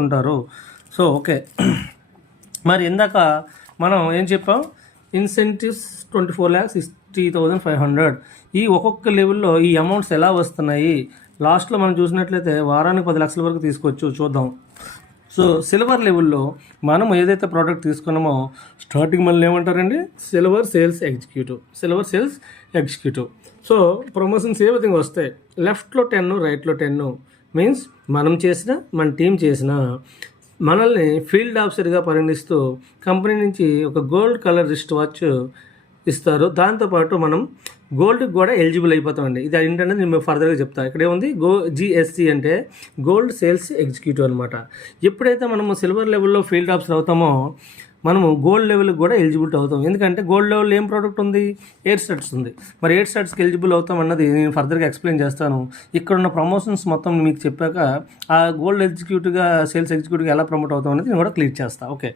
ఉంటారు. So okay, మరి ఇందాక మనం ఏం చెప్పాం, ఇన్సెంటివ్స్ 24,60,500. ఈ ఒక్కొక్క లెవెల్లో ఈ అమౌంట్స్ ఎలా వస్తున్నాయి, లాస్ట్లో మనం చూసినట్లయితే వారానికి 10 లక్షల వరకు తీసుకోవచ్చు. చూద్దాం. సో సిల్వర్ లెవెల్లో మనం ఏదైతే ప్రోడక్ట్ తీసుకున్నామో స్టార్టింగ్ మళ్ళీ ఏమంటారండి, silver sales executive. So promotions ఏ విధంగా వస్తాయి, లెఫ్ట్లో 10 రైట్లో 10 మీన్స్ మనం చేసిన మన టీం చేసిన మనల్ని ఫీల్డ్ ఆఫీసర్గా పరిగణిస్తూ కంపెనీ నుంచి ఒక గోల్డ్ కలర్ రిస్ట్ వాచ్ ఇస్తారు. దాంతోపాటు మనం గోల్డ్కి కూడా ఎలిజిబుల్ అయిపోతామండి. ఇది ఏంటంటే నేను ఫర్దర్గా చెప్తాను. ఇక్కడ ఏముంది, జిఎస్సి అంటే గోల్డ్ సేల్స్ ఎగ్జిక్యూటివ్ అనమాట. ఎప్పుడైతే మనము సిల్వర్ లెవెల్లో ఫీల్డ్ ఆఫీసర్ అవుతామో మనము గోల్డ్ లెవెల్కి కూడా ఎలిజిబిలిటీ అవుతాం. ఎందుకంటే గోల్డ్ లెవెల్ ఏం ప్రోడక్ట్ ఉంది, ఎయిర్ స్టడ్స్ ఉంది. మరి ఎయిర్ స్టడ్స్కి ఎలిజిబుల్ అవుతాం అన్నది నేను ఫర్దర్గా ఎక్స్ప్లెయిన్ చేస్తాను. ఇక్కడ ఉన్న ప్రమోషన్స్ మొత్తం మీకు చెప్పాక ఆ గోల్డ్ ఎగ్జిక్యూటివ్గా సేల్స్ ఎగ్జిక్యూటివ్గా ఎలా ప్రమోట్ అవుతాం అనేది నేను కూడా క్లియర్ చేస్తాను. ఓకే,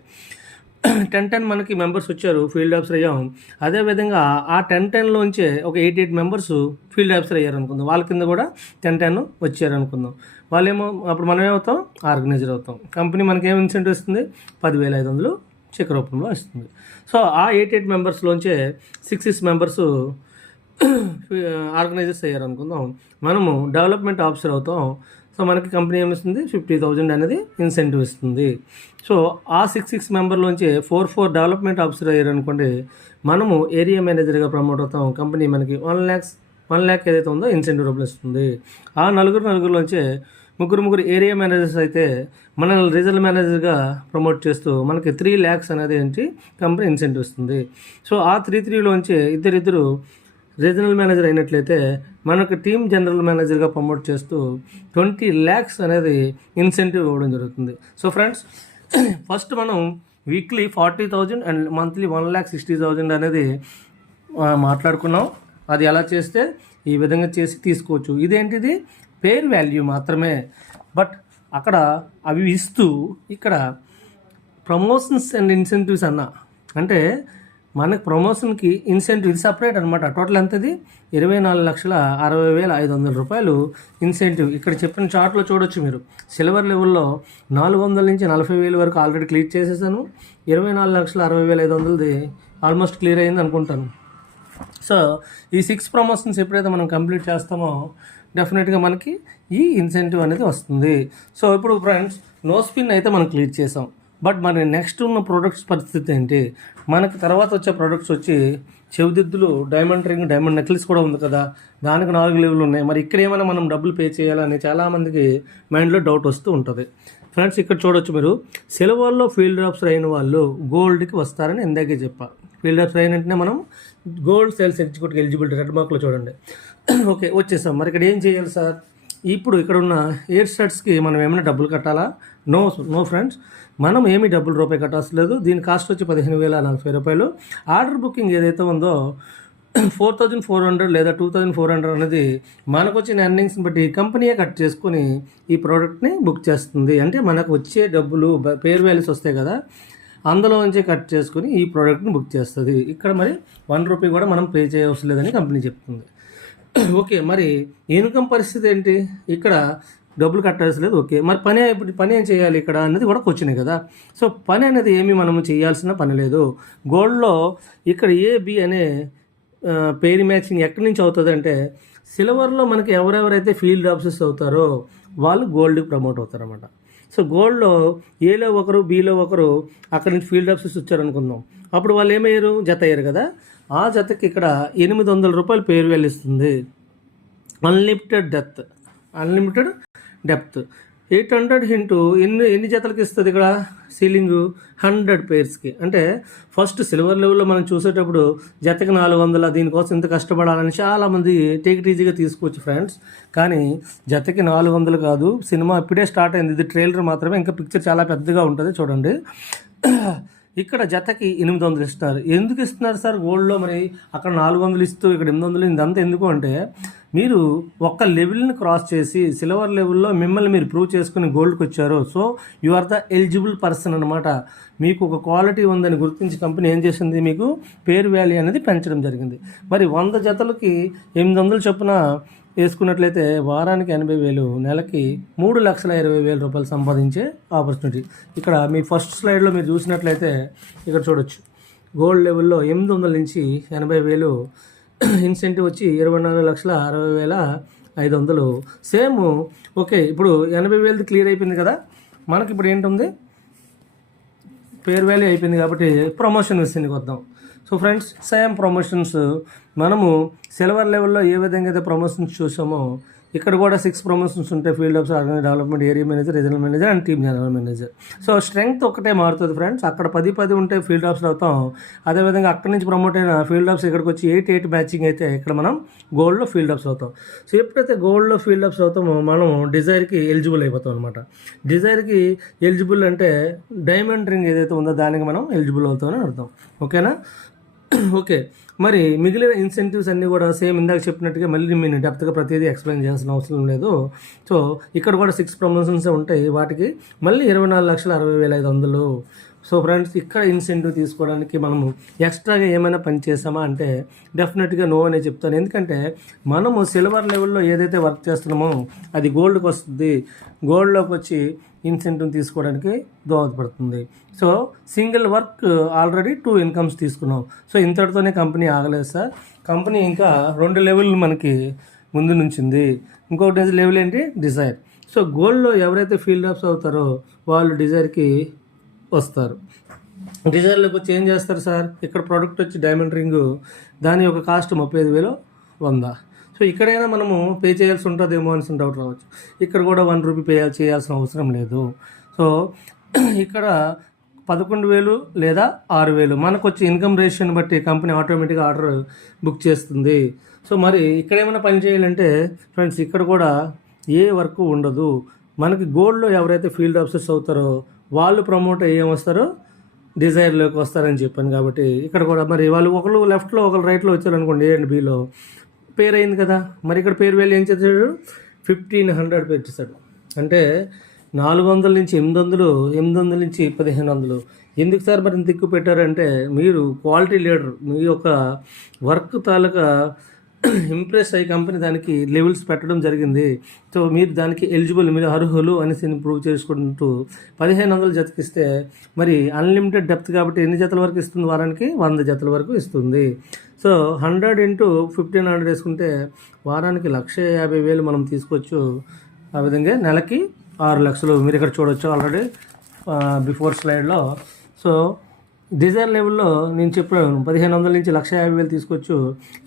10 మనకి మెంబర్స్ వచ్చారు, ఫీల్డ్ ఆఫీసర్ అయ్యాం. అదేవిధంగా ఆ 10లోంచే ఒక 8 మెంబర్స్ ఫీల్డ్ ఆఫీసర్ అయ్యారు అనుకుందాం. వాళ్ళ కింద కూడా 10 వచ్చారు అనుకుందాం. వాళ్ళేమో అప్పుడు మనం ఏమవుతాం, ఆర్గనైజర్ అవుతాం. కంపెనీ మనకి ఏం ఇన్సెంటివ్ ఇస్తుంది, 10,500 చెక్ రూపంలో ఇస్తుంది. సో ఆ 8 మెంబర్స్లోంచే 6 మెంబర్స్ ఆర్గనైజర్స్ అయ్యారు అనుకుందాం. మనము డెవలప్మెంట్ ఆఫీసర్ అవుతాం. సో మనకి కంపెనీ ఏమిస్తుంది, 50,000 అనేది ఇన్సెంటివ్ ఇస్తుంది. సో ఆ 6 మెంబర్లోంచి 4 డెవలప్మెంట్ ఆఫీసర్ అయ్యారు అనుకోండి, మనము ఏరియా మేనేజర్గా ప్రమోట్ అవుతాం. కంపెనీ మనకి 1 lakh ఏదైతే ఉందో ఇన్సెంటివ్ రూపంలో ఇస్తుంది. ఆ నలుగురులోంచి ముగ్గురు ఏరియా మేనేజర్స్ అయితే మనల్ని రీజనల్ మేనేజర్గా ప్రమోట్ చేస్తూ మనకి 3 lakhs అనేది ఏంటి కంపెనీ ఇన్సెంటివ్ ఇస్తుంది. సో ఆ 3లోంచి ఇద్దరు రీజనల్ మేనేజర్ అయినట్లయితే మనకు టీమ్ జనరల్ మేనేజర్గా ప్రమోట్ చేస్తూ 20 lakhs అనేది ఇన్సెంటివ్ ఇవ్వడం జరుగుతుంది. సో ఫ్రెండ్స్, ఫస్ట్ మనం వీక్లీ 40,000 అండ్ మంత్లీ 1,60,000 అనేది మాట్లాడుకున్నాం. అది ఎలా చేస్తే ఈ విధంగా చేసి తీసుకోవచ్చు. ఇదేంటిది, పేర్ వాల్యూ మాత్రమే. బట్ అక్కడ అవి ఇస్తూ ఇక్కడ ప్రమోషన్స్ అండ్ ఇన్సెంటివ్స్ అంటే మనకు ప్రమోషన్కి ఇన్సెంటివ్ ఇది సపరేట్ అనమాట. టోటల్ ఎంతది, 24,60,500 రూపాయలు ఇన్సెంటివ్. ఇక్కడ చెప్పిన చార్ట్లో చూడొచ్చు మీరు. సిల్వర్ లెవెల్లో 400 నుంచి 40,000 వరకు ఆల్రెడీ క్లియర్ చేసేసాను. 24,60,500ది ఆల్మోస్ట్ క్లియర్ అయింది అనుకుంటాను. సో ఈ 6 ప్రమోషన్స్ ఎప్పుడైతే మనం కంప్లీట్ చేస్తామో డెఫినెట్గా మనకి ఈ ఇన్సెంటివ్ అనేది వస్తుంది. సో ఇప్పుడు ఫ్రెండ్స్, నో స్పిన్ అయితే మనం క్లియర్ చేసాం. బట్ మరి నెక్స్ట్ ఉన్న ప్రొడక్ట్స్ పరిస్థితి ఏంటి, మనకి తర్వాత వచ్చే ప్రొడక్ట్స్ వచ్చి చెవిదిద్దులు, డైమండ్ రింగ్, డైమండ్ నెక్లెస్ కూడా ఉంది కదా, దానికి 4 లెవెల్ ఉన్నాయి. మరి ఇక్కడ ఏమైనా మనం డబ్బులు పే చేయాలని చాలామందికి మైండ్లో డౌట్ వస్తూ ఉంటుంది. ఫ్రెండ్స్, ఇక్కడ చూడొచ్చు మీరు, సిల్వర్లో ఫీల్డ్ ఆఫీసర్ అయిన వాళ్ళు గోల్డ్కి వస్తారని ఇందాకే చెప్పా. ఫీల్డ్ ఆఫీసర్ అయిన వెంటనే మనం gold sales executive eligibility red మార్క్లో చూడండి. ఓకే, వచ్చేసాం. మరి ఇక్కడ ఏం చేయాలి సార్, ఇప్పుడు ఇక్కడ ఉన్న ఎయిర్ స్టడ్స్కి మనం ఏమైనా డబ్బులు కట్టాలా? నో ఫ్రెండ్స్, మనం ఏమీ డబ్బులు రూపాయి కట్టాల్సిన లేదు. దీని కాస్ట్ వచ్చి 15,040 రూపాయలు. ఆర్డర్ బుకింగ్ ఏదైతే ఉందో 4,400 లేదా 2,400 అనేది మనకు వచ్చిన ఎర్నింగ్స్ని బట్టి కంపెనీయే కట్ చేసుకొని ఈ ప్రోడక్ట్ని బుక్ చేస్తుంది. అంటే మనకు వచ్చే డబ్బులు పేర్ వాల్యూస్ వస్తాయి కదా, అందులో నుంచే కట్ చేసుకుని ఈ ప్రోడక్ట్ని బుక్ చేస్తుంది. ఇక్కడ మరి 1 రూపీ కూడా మనం పే చేయవలసిన లేదని కంపెనీ చెప్తుంది. ఓకే, మరి ఇన్కమ్ పరిస్థితి ఏంటి, ఇక్కడ డబ్బులు కట్టాల్సి లేదు. ఓకే, మరి పని ఏం చేయాలి ఇక్కడ అనేది కూడా క్వశ్చనే కదా. సో పని అనేది ఏమీ మనము చేయాల్సిన పని లేదు. గోల్డ్లో ఇక్కడ AB అనే పేరు మ్యాచింగ్ ఎక్కడి నుంచి అవుతుంది అంటే, సిల్వర్లో మనకి ఎవరెవరైతే ఫీల్డ్ ఆఫీసర్స్ అవుతారో వాళ్ళు గోల్డ్కి ప్రమోట్ అవుతారన్నమాట. సో గోల్డ్లో Aలో ఒకరు, Bలో ఒకరు అక్కడి నుంచి ఫీల్డ్ ఆఫీసర్స్ వచ్చారనుకుందాం. అప్పుడు వాళ్ళు ఏమయ్యారు, జత అయ్యారు కదా. ఆ జతకి ఇక్కడ 800 రూపాయలు పేరు వాల్యూ ఇస్తుంది. అన్లిమిటెడ్ డెప్త్ 800 ఇంటూ ఎన్ని జతలకి ఇస్తుంది ఇక్కడ, సీలింగ్ 100 పేర్స్కి. అంటే ఫస్ట్ సిల్వర్ లెవెల్లో మనం చూసేటప్పుడు జతకి 400, దీనికోసం ఇంత కష్టపడాలని చాలామంది టేక్ ఇట్ ఈజీగా తీసుకోవచ్చు ఫ్రెండ్స్. కానీ జతకి 400 కాదు, సినిమా ఇప్పుడే స్టార్ట్ అయింది, ఇది ట్రైలర్ మాత్రమే, ఇంకా పిక్చర్ చాలా పెద్దగా ఉంటుంది చూడండి. ఇక్కడ జతకి 800 ఇస్తున్నారు. ఎందుకు ఇస్తున్నారు సార్ గోల్డ్లో, మరి అక్కడ 400 ఇస్తూ ఇక్కడ 800, ఇదంతా ఎందుకు అంటే, మీరు ఒక్క లెవెల్ని క్రాస్ చేసి సిల్వర్ లెవెల్లో మిమ్మల్ని మీరు ప్రూవ్ చేసుకుని గోల్డ్కి వచ్చారు. So you are the eligible person అనమాట. మీకు ఒక క్వాలిటీ ఉందని గుర్తించి కంపెనీ ఏం చేసింది, మీకు పేరు వాల్యూ అనేది పెంచడం జరిగింది. మరి 100 జతలకి 800 చొప్పున వేసుకున్నట్లయితే వారానికి 80,000, నెలకి 3,20,000 రూపాయలు సంపాదించే ఆపర్చునిటీ. ఇక్కడ మీ ఫస్ట్ స్లైడ్లో మీరు చూసినట్లయితే ఇక్కడ చూడొచ్చు, గోల్డ్ లెవెల్లో 800 నుంచి 80,000, ఇన్సెంటివ్ వచ్చి 24,60,500. Same okay. ఇప్పుడు 80,000 క్లియర్ అయిపోయింది కదా, మనకి ఇప్పుడు ఏంటుంది, పేర్ వాల్యూ అయిపోయింది కాబట్టి ప్రమోషన్ విషయానికి వద్దాం. సో ఫ్రెండ్స్, సేమ్ ప్రమోషన్స్ మనము సిల్వర్ లెవెల్లో ఏ విధంగా అయితే ప్రమోషన్స్ చూసామో ఇక్కడ కూడా 6 ప్రమోషన్స్ ఉంటాయి. Field of organise development, area manager, regional manager and team general manager. So strength ఒకటే మారుతుంది ఫ్రెండ్స్. అక్కడ 10 ఉంటే ఫీల్డ్ ఆఫ్స్ అవుతాం. అదేవిధంగా అక్కడి నుంచి ప్రమోట్ అయిన ఫీల్డ్ ఆఫ్స్ ఇక్కడికి వచ్చి 8 మ్యాచింగ్ అయితే ఇక్కడ మనం గోల్డ్లో ఫీల్డ్ ఆఫ్స్ అవుతాం. సో ఎప్పుడైతే గోల్డ్లో ఫీల్డ్ ఆఫ్స్ అవుతామో మనం డిజైర్కి ఎలిజిబుల్ అయిపోతాం అనమాట. డిజైర్కి ఎలిజిబుల్ అంటే డైమండ్ రింగ్ ఏదైతే ఉందో దానికి మనం ఎలిజిబుల్ అవుతామని అర్థం. ఓకేనా? ఓకే. మరి మిగిలిన ఇన్సెంటివ్స్ అన్నీ కూడా సేమ్ ఇందాక చెప్పినట్టుగా మళ్ళీ నేను డెప్త్గా ప్రతిదీ ఎక్స్ప్లెయిన్ చేయాల్సిన అవసరం లేదు. సో ఇక్కడ కూడా 6 ప్రమోషన్స్ ఉంటాయి. వాటికి మళ్ళీ 24,60,500. సో ఫ్రెండ్స్, ఇక్కడ ఇన్సెంటివ్ తీసుకోవడానికి మనము ఎక్స్ట్రాగా ఏమైనా పని చేసామా అంటే డెఫినెట్గా నో అనే చెప్తాను. ఎందుకంటే మనము సిల్వర్ లెవెల్లో ఏదైతే వర్క్ చేస్తున్నామో అది గోల్డ్కి వస్తుంది. గోల్డ్లోకి వచ్చి ఇన్సెంటివ్ తీసుకోవడానికి దోహదపడుతుంది. So single work already 2 incomes తీసుకున్నాం. సో ఇంతటితోనే కంపెనీ ఆగలేదు సార్. కంపెనీ ఇంకా 2 లెవెల్ మనకి ముందు నుంచింది. ఇంకొకటి లెవెల్ ఏంటి, డిజైర్. సో గోల్డ్లో ఎవరైతే ఫీల్డ్ ఆఫ్స్ అవుతారో వాళ్ళు డిజైర్కి వస్తారు. డిజైర్లోకి వచ్చి ఏం చేస్తారు సార్, ఇక్కడ ప్రోడక్ట్ వచ్చి డైమండ్ రింగు, దాని యొక్క కాస్ట్ 35,100. సో ఇక్కడైనా మనము పే చేయాల్సి ఉంటుందేమో అని డౌట్ రావచ్చు. ఇక్కడ కూడా 1 రూపీ పే చేయాల్సిన అవసరం లేదు. సో ఇక్కడ 11,000 లేదా 6,000 మనకు వచ్చి ఇన్కమ్ రేషియోని బట్టి కంపెనీ ఆటోమేటిక్గా ఆర్డర్ బుక్ చేస్తుంది. సో మరి ఇక్కడ ఏమైనా పని చేయాలంటే ఫ్రెండ్స్, ఇక్కడ కూడా ఏ వర్క్ ఉండదు. మనకి గోల్డ్లో ఎవరైతే ఫీల్డ్ ఆఫీసర్స్ అవుతారో వాళ్ళు ప్రమోట్ అయ్యేమొస్తారో డిజైర్లోకి వస్తారని చెప్పాను. కాబట్టి ఇక్కడ కూడా మరి వాళ్ళు ఒకళ్ళు లెఫ్ట్లో ఒకళ్ళు రైట్లో వచ్చారనుకోండి, ఏ అండ్ బిలో పేర్ అయింది కదా. మరి ఇక్కడ పేరు వాల్యూ ఏం చేశాడు, 1,500 పేరు చేశాడు. అంటే 400 నుంచి 800, 800 నుంచి 1,500. ఎందుకు సార్ మరి ఇంత ఎక్కువ పెట్టారంటే మీరు క్వాలిటీ లీడర్, మీ యొక్క వర్క్ తాలూకా ఇంప్రెస్ అయ్యి కంపెనీ దానికి లెవెల్స్ పెట్టడం జరిగింది. సో మీరు దానికి ఎలిజిబుల్, మీరు అర్హులు అనేసి ప్రూవ్ చేసుకుంటూ 1,500 జతకిస్తే మరి అన్లిమిటెడ్ డెప్త్ కాబట్టి ఎన్ని జతల వరకు ఇస్తుంది, వారానికి 100 జతల వరకు ఇస్తుంది. సో 100 ఇంటూ 1,500 వేసుకుంటే వారానికి 1,50,000 మనం తీసుకోవచ్చు. ఆ విధంగా నెలకి 6 లక్షలు మీరు ఇక్కడ చూడవచ్చు ఆల్రెడీ బిఫోర్ స్లైడ్లో. సో డిజైర్ లెవెల్లో నేను చెప్పాను 1,500 నుంచి 1,50,000 తీసుకోవచ్చు.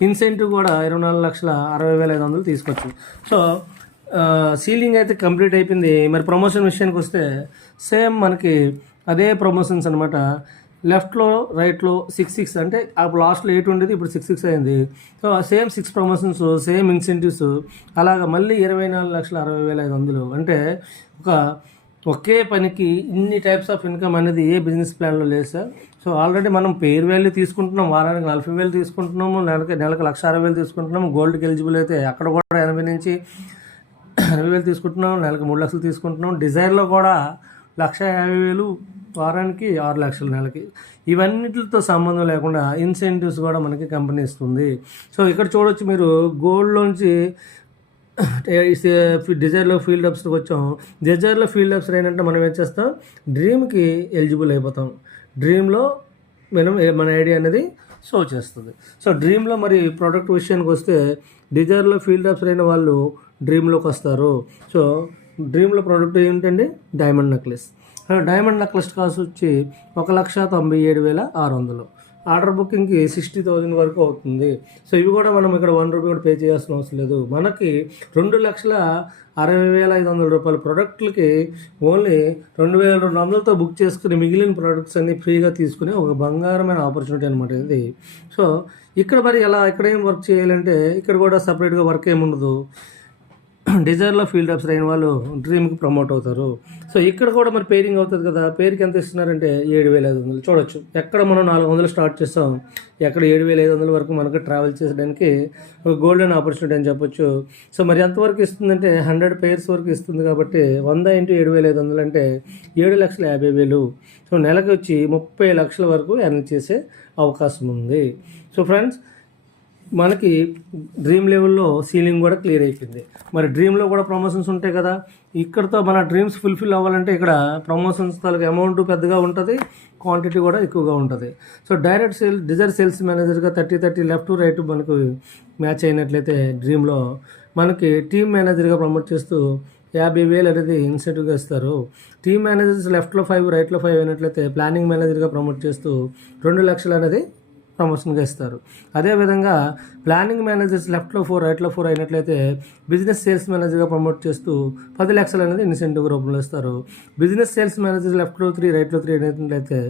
ఇన్సెంటివ్ కూడా 24,60,500 తీసుకోవచ్చు. సో సీలింగ్ అయితే కంప్లీట్ అయిపోయింది. మరి ప్రమోషన్ విషయానికి వస్తే సేమ్ మనకి అదే ప్రమోషన్స్ అనమాట. లెఫ్ట్లో రైట్లో 6 అంటే అప్పుడు లాస్ట్లో 8 ఉండేది, ఇప్పుడు 6 అయింది. So same 6 promotions, same incentives, అలాగా మళ్ళీ 24,60,500. అంటే ఒకే పనికి ఇన్ని టైప్స్ ఆఫ్ ఇన్కమ్ అనేది ఏ బిజినెస్ ప్లాన్లో లేదు సార్. సో ఆల్రెడీ మనం పేర్ వాల్యూ తీసుకుంటున్నాం, వారానికి 40,000 తీసుకుంటున్నాము, నెలకు 1,60,000 తీసుకుంటున్నాము. గోల్డ్కి ఎలిజిబుల్ అయితే అక్కడ కూడా 80 నుంచి 80,000 తీసుకుంటున్నాం, నెలకు 3 లక్షలు తీసుకుంటున్నాం. డిజైర్లో కూడా 1,50,000 వారానికి, 6 లక్షలు నెలకి. ఇవన్నిటితో సంబంధం లేకుండా ఇన్సెంటివ్స్ కూడా మనకి కంపెనీ ఇస్తుంది. సో ఇక్కడ చూడొచ్చు మీరు గోల్డ్లోంచి డిజైర్లో ఫీల్డ్ ఆఫ్స్కి వచ్చాం. డిజైర్లో ఫీల్డ్ ఆఫ్సర్ ఏంటంటే మనం ఏం చేస్తాం, డ్రీమ్కి ఎలిజిబుల్ అయిపోతాం. డ్రీమ్లో మన ఐడియా అనేది షో చేస్తుంది. సో డ్రీమ్లో మరి ప్రోడక్ట్ విషయానికి వస్తే డిజైర్లో ఫీల్డ్ ఆఫ్సర్ అయిన వాళ్ళు డ్రీమ్లోకి వస్తారు. సో డ్రీమ్లో ప్రోడక్ట్ ఏంటండి, diamond necklace. Diamond necklace cost వచ్చి 1,97,600. ఆర్డర్ బుకింగ్కి 60,000 వరకు అవుతుంది. సో ఇవి కూడా మనం ఇక్కడ 1 రూపీ కూడా పే చేయాల్సిన అవసరం లేదు. మనకి 2,60,500 రూపాయల ప్రొడక్ట్లకి ఓన్లీ 2,200తో బుక్ చేసుకుని మిగిలిన ప్రొడక్ట్స్ అన్ని ఫ్రీగా తీసుకునే ఒక బంగారమైన ఆపర్చునిటీ అనమాట ఇది. సో ఇక్కడ మరి ఇక్కడ ఏం వర్క్ చేయాలంటే ఇక్కడ కూడా సపరేట్గా వర్క్ ఏముండదు. డిజైర్లో ఫీల్డ్ ఆఫీసర్ అయిన వాళ్ళు డ్రీమ్కి ప్రమోట్ అవుతారు. సో ఇక్కడ కూడా మరి పేరింగ్ అవుతుంది కదా. పేరుకి ఎంత ఇస్తున్నారంటే 7,500. చూడొచ్చు, ఎక్కడ మనం 400 స్టార్ట్ చేస్తాం, ఎక్కడ 7,500 వరకు మనకు ట్రావెల్ చేసడానికి ఒక గోల్డెన్ ఆపర్చునిటీ అని చెప్పొచ్చు. సో మరి ఎంతవరకు ఇస్తుందంటే 100 పేర్స్ వరకు ఇస్తుంది. కాబట్టి 100 ఇంటూ 7,500 అంటే 7,50,000. సో నెలకి వచ్చి 30 లక్షల వరకు ఎర్న్ చేసే అవకాశం ఉంది. సో ఫ్రెండ్స్, మనకి డ్రీమ్ లెవెల్లో సీలింగ్ కూడా క్లియర్ అయిపోయింది. మరి డ్రీమ్లో కూడా ప్రమోషన్స్ ఉంటాయి కదా, ఇక్కడతో మన డ్రీమ్స్ ఫుల్ఫిల్ అవ్వాలంటే ఇక్కడ ప్రమోషన్స్ తాలూకు అమౌంట్ పెద్దగా ఉంటుంది, క్వాంటిటీ కూడా ఎక్కువగా ఉంటుంది. సో డైరెక్ట్ డిజైర్ సేల్స్ మేనేజర్గా 30 లెఫ్ట్ రైట్ మనకు మ్యాచ్ అయినట్లయితే డ్రీమ్లో మనకి టీమ్ మేనేజర్గా ప్రమోట్ చేస్తూ 50,000 అనేది ఇన్సెంటివ్గా ఇస్తారు. టీమ్ మేనేజర్స్ లెఫ్ట్లో 5 రైట్లో 5 అయినట్లయితే ప్లానింగ్ మేనేజర్గా ప్రమోట్ చేస్తూ 2 లక్షలు అనేది ప్రమోషన్గా ఇస్తారు. అదేవిధంగా ప్లానింగ్ మేనేజర్స్ లెఫ్ట్లో 4 రైట్లో 4 అయినట్లయితే బిజినెస్ సేల్స్ మేనేజర్గా ప్రమోట్ చేస్తూ 10 లక్షలు అనేది ఇన్సెంటివ్ రూపంలో ఇస్తారు. బిజినెస్ సేల్స్ మేనేజర్ లెఫ్ట్లో 3 రైట్లో 3 అయినట్లయితే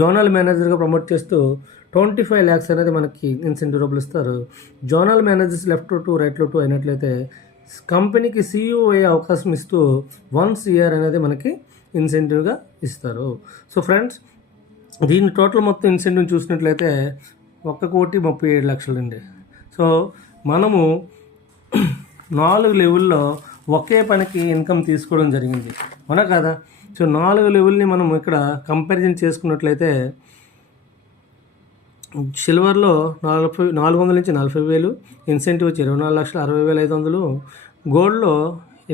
జోనల్ మేనేజర్గా ప్రమోట్ చేస్తూ 25 lakhs అనేది మనకి ఇన్సెంటివ్ రూపంలో ఇస్తారు. జోనల్ మేనేజర్స్ లెఫ్ట్లో 2 రైట్లో 2 అయినట్లయితే కంపెనీకి CEO అయ్యే అవకాశం ఇస్తూ 1 year అనేది మనకి ఇన్సెంటివ్గా ఇస్తారు. సో ఫ్రెండ్స్, దీని టోటల్ మొత్తం ఇన్సెంటివ్ చూసినట్లయితే 1,37,00,000 అండి. సో మనము 4 లెవెల్లో ఒకే పనికి ఇన్కమ్ తీసుకోవడం జరిగింది, అవునా కదా? సో 4 లెవెల్ని మనం ఇక్కడ కంపారిజన్ చేసుకున్నట్లయితే సిల్వర్లో 400 నుంచి 40,000, ఇన్సెంటివ్ వచ్చి 24,60,500, గోల్డ్లో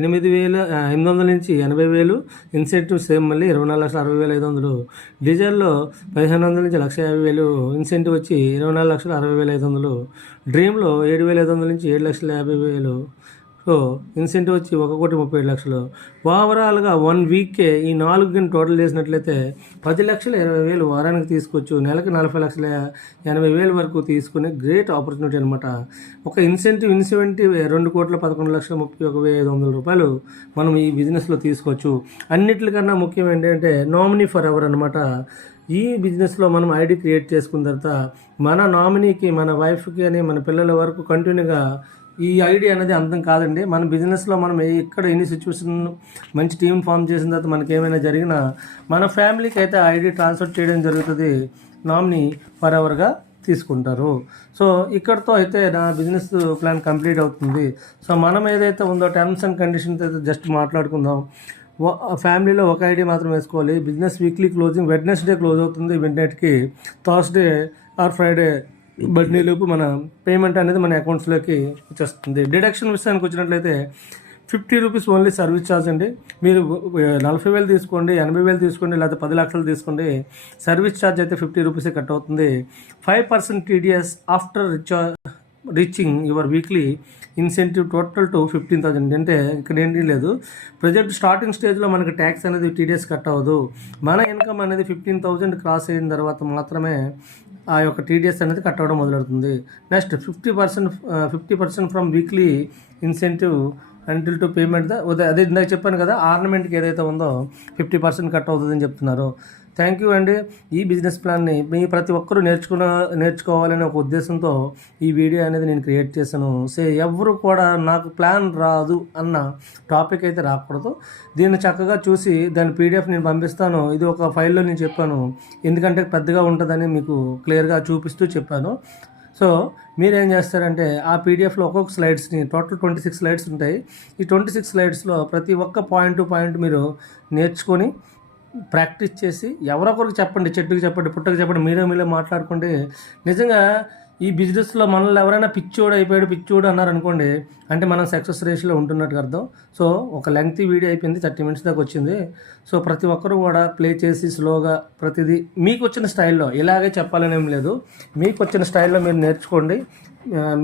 8,800 నుంచి 80,000, ఇన్సెంటివ్ సేమ్ మళ్ళీ 24,60,500, డీజిల్లో 1,500 నుంచి 1,50,000, ఇన్సెంటివ్ వచ్చి 24,60,500, డ్రీమ్లో 7,500 నుంచి 7,50,000, సో ఇన్సెంటివ్ వచ్చి 1,37,00,000. ఓవరాల్గా 1 వీక్కే ఈ 4 టోటల్ చేసినట్లయితే 10,20,000 వారానికి తీసుకోవచ్చు. నెలకి 40,80,000 వరకు తీసుకునే గ్రేట్ ఆపర్చునిటీ అనమాట. ఒక ఇన్సెంటివ్ 2,11,31,35,500 రూపాయలు మనం ఈ బిజినెస్లో తీసుకోవచ్చు. అన్నిటికన్నా ముఖ్యం ఏంటంటే నామినీ ఫర్ ఎవర్ అనమాట. ఈ బిజినెస్లో మనం ఐడి క్రియేట్ చేసుకున్న తర్వాత మన నామినీకి, మన వైఫ్కి అని, మన పిల్లల వరకు కంటిన్యూగా ఈ ఐడి అనేది అంతం కాదండి. మన బిజినెస్లో మనం ఎక్కడ ఎన్ని సిచ్యువేషన్ మంచి టీం ఫామ్ చేసిన తర్వాత మనకి ఏమైనా జరిగినా మన ఫ్యామిలీకి అయితే ఐడి ట్రాన్స్ఫర్ చేయడం జరుగుతుంది, నామినీ ఫర్ ఎవర్గా తీసుకుంటారు. సో ఇక్కడతో అయితే నా బిజినెస్ ప్లాన్ కంప్లీట్ అవుతుంది. సో మనం ఏదైతే ఉందో టర్మ్స్ అండ్ కండిషన్స్ అయితే జస్ట్ మాట్లాడుకుందాం. ఫ్యామిలీలో ఒక ఐడి మాత్రం వేసుకోవాలి. Business weekly closing Wednesday close అవుతుంది, మిడ్నైట్కి. థర్స్డే ఆర్ ఫ్రైడే బర్త్డేలోపు మన పేమెంట్ అనేది మన అకౌంట్స్లోకి వచ్చేస్తుంది. డిడక్షన్ విషయానికి వచ్చినట్లయితే 50 రూపీస్ ఓన్లీ సర్వీస్ ఛార్జ్ అండి. మీరు 40,000 తీసుకోండి, 80,000 తీసుకోండి, లేకపోతే 10 లక్షలు తీసుకోండి, సర్వీస్ ఛార్జ్ అయితే 50 రూపీసే కట్ అవుతుంది. 5% TDS after reaching your weekly incentive total to 15,000. అంటే ఇక్కడ ఏంటి లేదు, ప్రజెంట్ స్టార్టింగ్ స్టేజ్లో మనకి ట్యాక్స్ అనేది TDS కట్ అవ్వదు. మన ఇన్కమ్ అనేది 15,000 క్రాస్ అయిన తర్వాత మాత్రమే ఆ యొక్క TDS అనేది కట్ అవ్వడం మొదలవుతుంది. Next 50% from weekly incentive until to payment అదే ఇందాక చెప్పాను కదా, ఆర్నమెంట్కి ఏదైతే ఉందో 50% కట్ అవుతుందని చెప్తున్నారు. థ్యాంక్ యూ అండి. ఈ బిజినెస్ ప్లాన్ని మీ ప్రతి ఒక్కరూ నేర్చుకోవాలనే ఒక ఉద్దేశంతో ఈ వీడియో అనేది నేను క్రియేట్ చేశాను. ఎవరు కూడా నాకు ప్లాన్ రాదు అన్న టాపిక్ అయితే రాకూడదు. దీన్ని చక్కగా చూసి దాని PDF నేను పంపిస్తాను. ఇది ఒక ఫైల్లో నేను చెప్పాను, ఎందుకంటే పెద్దగా ఉంటుందని మీకు క్లియర్గా చూపిస్తూ చెప్పాను. సో మీరేం చేస్తారంటే ఆ PDFలో ఒక్కొక్క స్లైడ్స్ని టోటల్ 26 స్లైడ్స్ ఉంటాయి. ఈ 26 స్లైడ్స్లో ప్రతి ఒక్క పాయింట్ టు పాయింట్ మీరు నేర్చుకొని ప్రాక్టీస్ చేసి ఎవరొకరికి చెప్పండి, చెట్టుకి చెప్పండి, పుట్టకి చెప్పండి, మీరే మాట్లాడుకోండి. నిజంగా ఈ బిజినెస్లో మనల్ని ఎవరైనా పిచ్చోడు అన్నారనుకోండి, అంటే మనం సక్సెస్ రేషియోలో ఉంటున్నట్టుగా అర్థం. సో ఒక లెంగ్తీ వీడియో అయిపోయింది, 30 minutes దాకా వచ్చింది. సో ప్రతి ఒక్కరు కూడా ప్లే చేసి స్లోగా ప్రతిదీ మీకు వచ్చిన స్టైల్లో, ఇలాగే చెప్పాలని ఏం లేదు, మీకు వచ్చిన స్టైల్లో మీరు నేర్చుకోండి.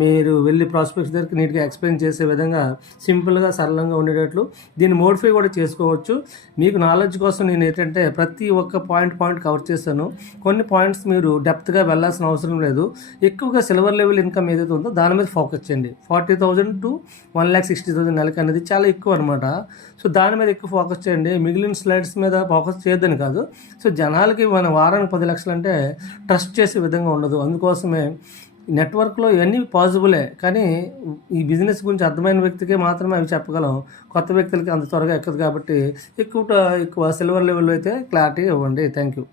మీరు వెళ్ళి ప్రాస్పెక్ట్స్ దగ్గరికి నీట్గా ఎక్స్ప్లెయిన్ చేసే విధంగా సింపుల్గా సరళంగా ఉండేటట్లు దీన్ని మోడిఫై కూడా చేసుకోవచ్చు. మీకు నాలెడ్జ్ కోసం నేను ఏంటంటే ప్రతి ఒక్క పాయింట్ కవర్ చేశాను. కొన్ని పాయింట్స్ మీరు డెప్త్గా వెళ్ళాల్సిన అవసరం లేదు. ఎక్కువగా సిల్వర్ లెవెల్ ఇన్కమ్ ఏదైతే ఉందో దాని మీద ఫోకస్ చేయండి. 40,000 to 1,60,000 నెలకి అనేది చాలా ఎక్కువ అనమాట. సో దాని మీద ఎక్కువ ఫోకస్ చేయండి, మిగిలిన స్లైడ్స్ మీద ఫోకస్ చేయొద్దని కాదు. సో జనాలకి మన వారానికి 10 లక్షలు అంటే ట్రస్ట్ చేసే విధంగా ఉండదు. అందుకోసమే నెట్వర్క్లో ఇవన్నీ పాసిబులే, కానీ ఈ బిజినెస్ గురించి అర్థమైన వ్యక్తికే మాత్రమే అవి చెప్పగలం. కొత్త వ్యక్తులకి అంత త్వరగా ఎక్కదు. కాబట్టి ఎక్కువ సిల్వర్ లెవెల్లో అయితే క్లారిటీ ఇవ్వండి. Thank you.